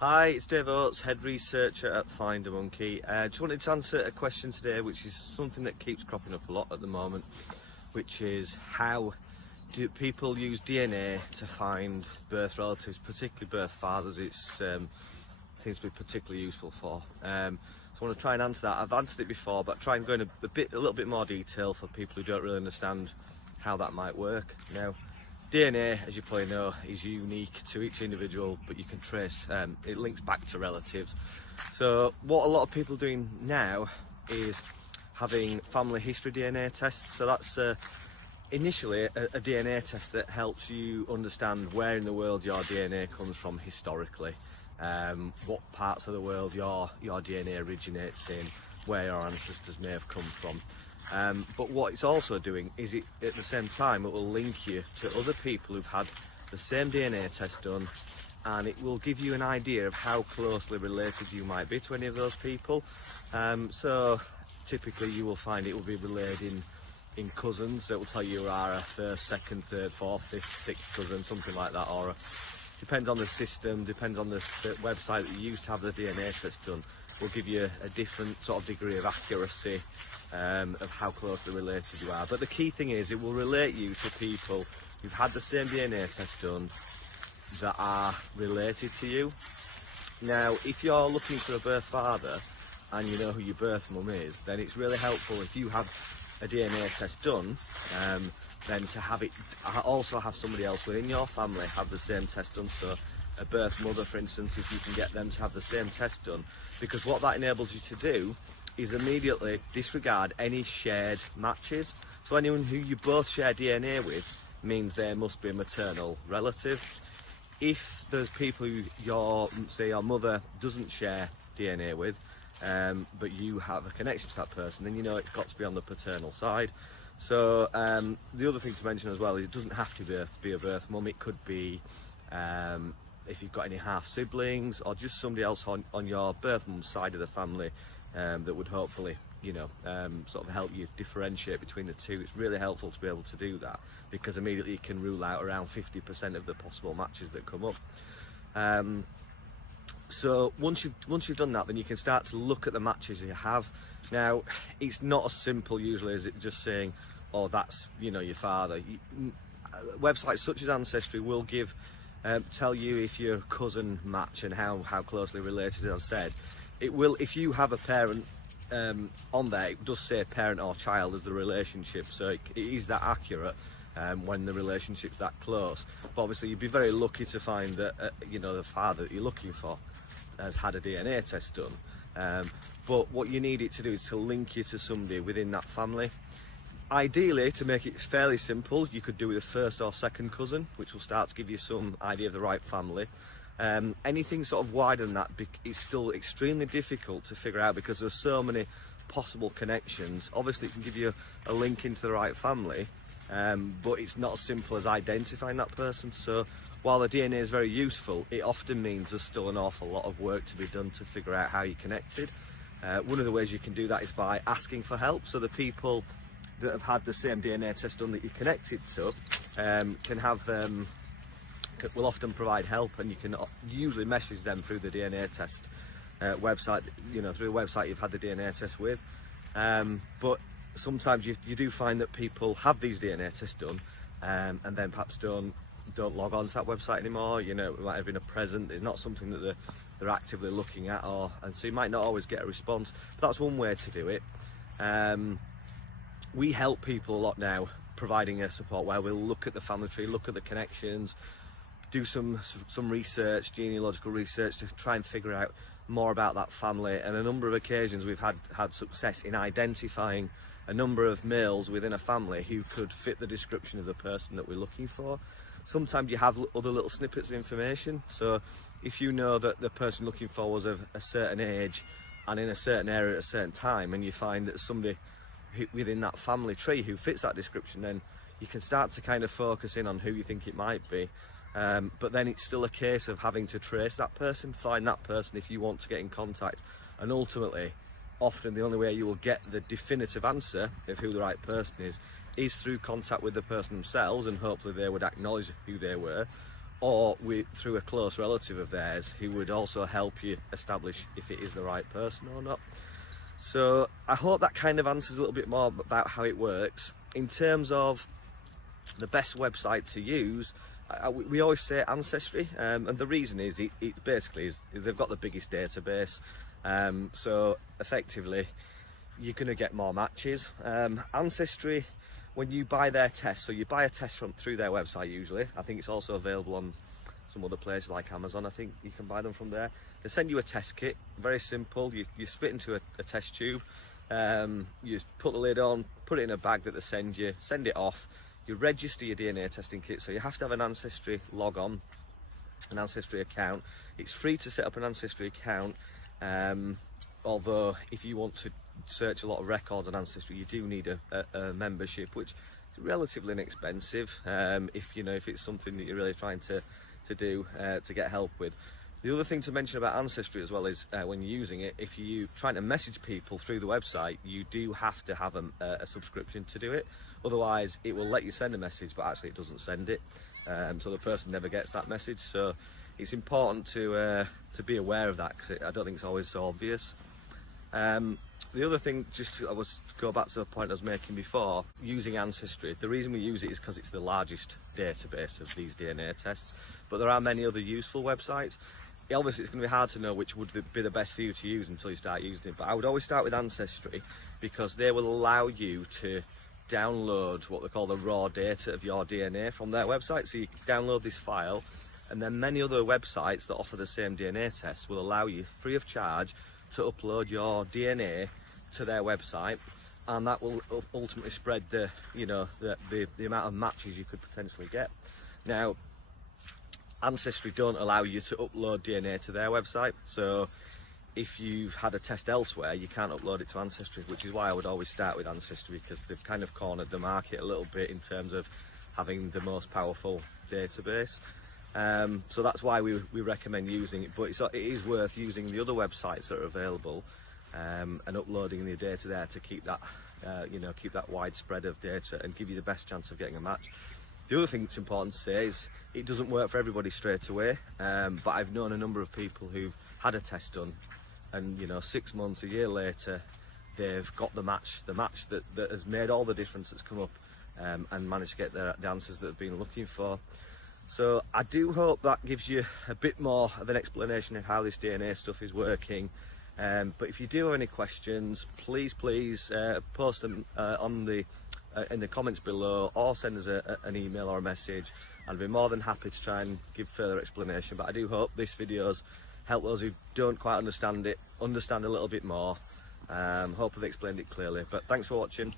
Hi, it's Dave Oates, Head Researcher at FinderMonkey. Just wanted to answer a question today, which is something that keeps cropping up a lot at the moment, which is how do people use DNA to find birth relatives, particularly birth fathers? It seems to be particularly useful for. So I want to try and answer that. I've answered it before, but try and go in a little bit more detail for people who don't really understand how that might work. Now, DNA, as you probably know, is unique to each individual, but you can trace, it links back to relatives. So what a lot of people are doing now is having family history DNA tests. So that's initially a DNA test that helps you understand where in the world your DNA comes from historically, what parts of the world your DNA originates in, where your ancestors may have come from. But what it's also doing is at the same time it will link you to other people who've had the same DNA test done, and it will give you an idea of how closely related you might be to any of those people. So typically you will find it will be related in cousins, so it will tell you are a first, second, third, fourth, fifth, sixth cousin, something like that, or depends on the system, depends on the website that you used to have the DNA test done, will give you a different sort of degree of accuracy of how closely related you are. But the key thing is it will relate you to people who've had the same DNA test done that are related to you. Now, if you're looking for a birth father and you know who your birth mum is, then it's really helpful if you have a DNA test done, then to have it also have somebody else within your family have the same test done. So a birth mother, for instance, if you can get them to have the same test done, because what that enables you to do is immediately disregard any shared matches. So anyone who you both share DNA with means there must be a maternal relative. If there's people who your mother doesn't share DNA with, but you have a connection to that person, then you know it's got to be on the paternal side. So the other thing to mention as well is it doesn't have to be a birth mum. It could be if you've got any half siblings or just somebody else on your birth mum's side of the family that would hopefully, sort of help you differentiate between the two. It's really helpful to be able to do that, because immediately you can rule out around 50% of the possible matches that come up. So once you've done that, then you can start to look at the matches you have. Now, it's not as simple usually as it just saying, oh, that's your father. Websites such as Ancestry will tell you if your cousin match and how closely related. As I've said, it will, if you have a parent on there, it does say parent or child as the relationship, so it is that accurate when the relationship's that close. But obviously you'd be very lucky to find that the father that you're looking for has had a DNA test done. But what you need it to do is to link you to somebody within that family. Ideally, to make it fairly simple, you could do with a first or second cousin, which will start to give you some idea of the right family. Anything sort of wider than that, it's still extremely difficult to figure out because there's so many possible connections. Obviously it can give you a link into the right family, but it's not as simple as identifying that person. So while the DNA is very useful, it often means there's still an awful lot of work to be done to figure out how you're connected. One of the ways you can do that is by asking for help. So the people that have had the same DNA test done that you're connected to will often provide help, and you can usually message them through the DNA test website, through the website you've had the DNA test with. But sometimes you do find that people have these DNA tests done and then perhaps don't log on to that website anymore. It might have been a present, it's not something that they're actively looking at, and so you might not always get a response. But that's one way to do it. We help people a lot now, providing a support where we'll look at the family tree, look at the connections, do some research, genealogical research, to try and figure out more about that family. And a number of occasions we've had success in identifying a number of males within a family who could fit the description of the person that we're looking for. Sometimes you have other little snippets of information. So if you know that the person looking for was of a certain age and in a certain area at a certain time, and you find that somebody within that family tree who fits that description, then you can start to kind of focus in on who you think it might be. But then it's still a case of having to trace that person, find that person if you want to get in contact. And ultimately, often the only way you will get the definitive answer of who the right person is through contact with the person themselves, and hopefully they would acknowledge who they were, or through a close relative of theirs who would also help you establish if it is the right person or not. So I hope that kind of answers a little bit more about how it works. In terms of the best website to use, we always say Ancestry, and the reason is it basically is they've got the biggest database, so effectively you're going to get more matches. Ancestry, when you buy their test, so you buy a test through their website usually. I think it's also available on some other places like Amazon. I think you can buy them from there. They send you a test kit, very simple. You spit into a test tube, you put the lid on, put it in a bag that they send you, send it off. You register your DNA testing kit, so you have to have an Ancestry log on, an Ancestry account. It's free to set up an Ancestry account, although if you want to search a lot of records on Ancestry, you do need a membership, which is relatively inexpensive, if it's something that you're really trying to do to get help with. The other thing to mention about Ancestry as well is when you're using it, if you're trying to message people through the website, you do have to have a subscription to do it. Otherwise, it will let you send a message, but actually it doesn't send it. So the person never gets that message. So it's important to be aware of that, because I don't think it's always so obvious. The other thing, I was go back to the point I was making before, using Ancestry. The reason we use it is because it's the largest database of these DNA tests, but there are many other useful websites. Obviously, it's going to be hard to know which would be the best for you to use until you start using it, but I would always start with Ancestry, because they will allow you to download what they call the raw data of your DNA from their website. So you can download this file, and then many other websites that offer the same DNA tests will allow you, free of charge, to upload your DNA to their website, and that will ultimately spread the amount of matches you could potentially get. Now, Ancestry don't allow you to upload DNA to their website, so if you've had a test elsewhere, you can't upload it to Ancestry, which is why I would always start with Ancestry, because they've kind of cornered the market a little bit in terms of having the most powerful database. So that's why we recommend using it, but it is worth using the other websites that are available, and uploading the data there to keep that keep that wide spread of data and give you the best chance of getting a match. The other thing that's important to say is it doesn't work for everybody straight away, but I've known a number of people who've had a test done, and 6 months, a year later, they've got the match that has made all the difference that's come up, and managed to get the answers that they've been looking for. So I do hope that gives you a bit more of an explanation of how this DNA stuff is working. But if you do have any questions, please post them in the comments below, or send us an email or a message. I'd be more than happy to try and give further explanation. But I do hope this video's helped those who don't quite understand it understand a little bit more. Hope I've explained it clearly. But thanks for watching.